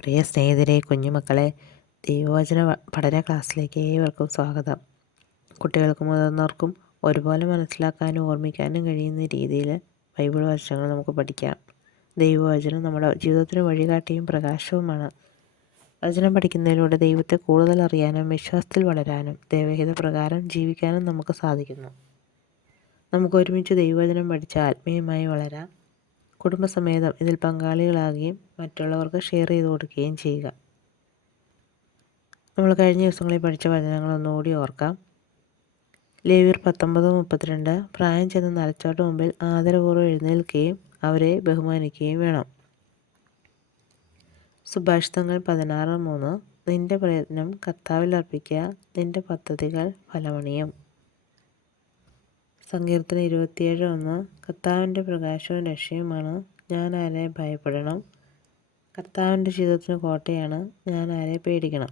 പ്രിയ സ്നേഹിതരെ, കുഞ്ഞുമക്കളെ, ദൈവവചന പഠന ക്ലാസ്സിലേക്ക് ഏവർക്കും സ്വാഗതം. കുട്ടികൾക്കും മുതിർന്നവർക്കും ഒരുപോലെ മനസ്സിലാക്കാനും ഓർമ്മിക്കാനും കഴിയുന്ന രീതിയിൽ ബൈബിൾ വചനങ്ങൾ നമുക്ക് പഠിക്കാം. ദൈവവചനം നമ്മുടെ ജീവിതത്തിന് വഴികാട്ടിയും പ്രകാശവുമാണ്. വചനം പഠിക്കുന്നതിലൂടെ ദൈവത്തെ കൂടുതൽ അറിയാനും വിശ്വാസത്തിൽ വളരാനും ദൈവഹിത പ്രകാരം ജീവിക്കാനും നമുക്ക് സാധിക്കുന്നു. നമുക്ക് ഒരുമിച്ച് ദൈവവചനം പഠിച്ച് ആത്മീയമായി വളരാം. കുടുംബസമേതം ഇതിൽ പങ്കാളികളാകുകയും മറ്റുള്ളവർക്ക് ഷെയർ ചെയ്ത് കൊടുക്കുകയും ചെയ്യുക. നമ്മൾ കഴിഞ്ഞ ദിവസങ്ങളിൽ പഠിച്ച വചനങ്ങൾ ഒന്നുകൂടി ഓർക്കാം. ലേവ്യർ 19:32 പ്രായം ചെന്ന നരച്ചവരുടെ മുമ്പിൽ ആദരപൂർവ്വം എഴുന്നേൽക്കുകയും അവരെ ബഹുമാനിക്കുകയും വേണം. സുഭാഷിതങ്ങൾ 16:3 നിന്റെ പ്രയത്നം കർത്താവിൽ അർപ്പിക്കുക, നിന്റെ പദ്ധതികൾ ഫലമണിയും. സങ്കീർത്തനം 27:1 കർത്താവിൻ്റെ പ്രകാശവും രക്ഷയുമാണ്, ഞാൻ ആരെ ഭയപ്പെടണം. കർത്താവിൻ്റെ ജീവിതത്തിന് കോട്ടയാണ്, ഞാൻ ആരെ പേടിക്കണം.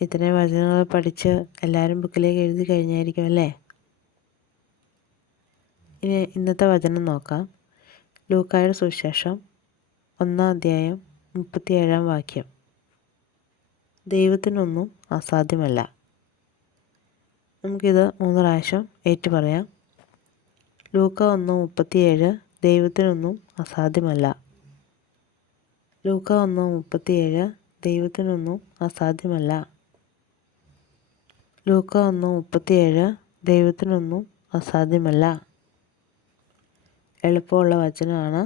ഇത്രയും വചനങ്ങൾ പഠിച്ച് എല്ലാവരും ബുക്കിലേക്ക് എഴുതി കഴിഞ്ഞായിരിക്കും അല്ലേ? ഇനി ഇന്നത്തെ വചനം നോക്കാം. ലൂക്കായുടെ സുവിശേഷം 1-ാം അധ്യായം 37-ാം വാക്യം. ദൈവത്തിനൊന്നും അസാധ്യമല്ല. നമുക്കിത് 3 പ്രാവശ്യം ഏറ്റു പറയാം. ലൂക്ക 1:37 ദൈവത്തിനൊന്നും അസാധ്യമല്ല. ലൂക്ക 1:37 ദൈവത്തിനൊന്നും അസാധ്യമല്ല. ലൂക്ക 1:37 ദൈവത്തിനൊന്നും അസാധ്യമല്ല. എളുപ്പമുള്ള വചനമാണ്.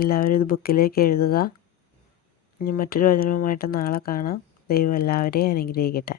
എല്ലാവരും ഇത് ബുക്കിലേക്ക് എഴുതുക. ഇനി മറ്റൊരു വചനവുമായിട്ട് നാളെ കാണാം. ദൈവം എല്ലാവരെയും അനുഗ്രഹിക്കട്ടെ.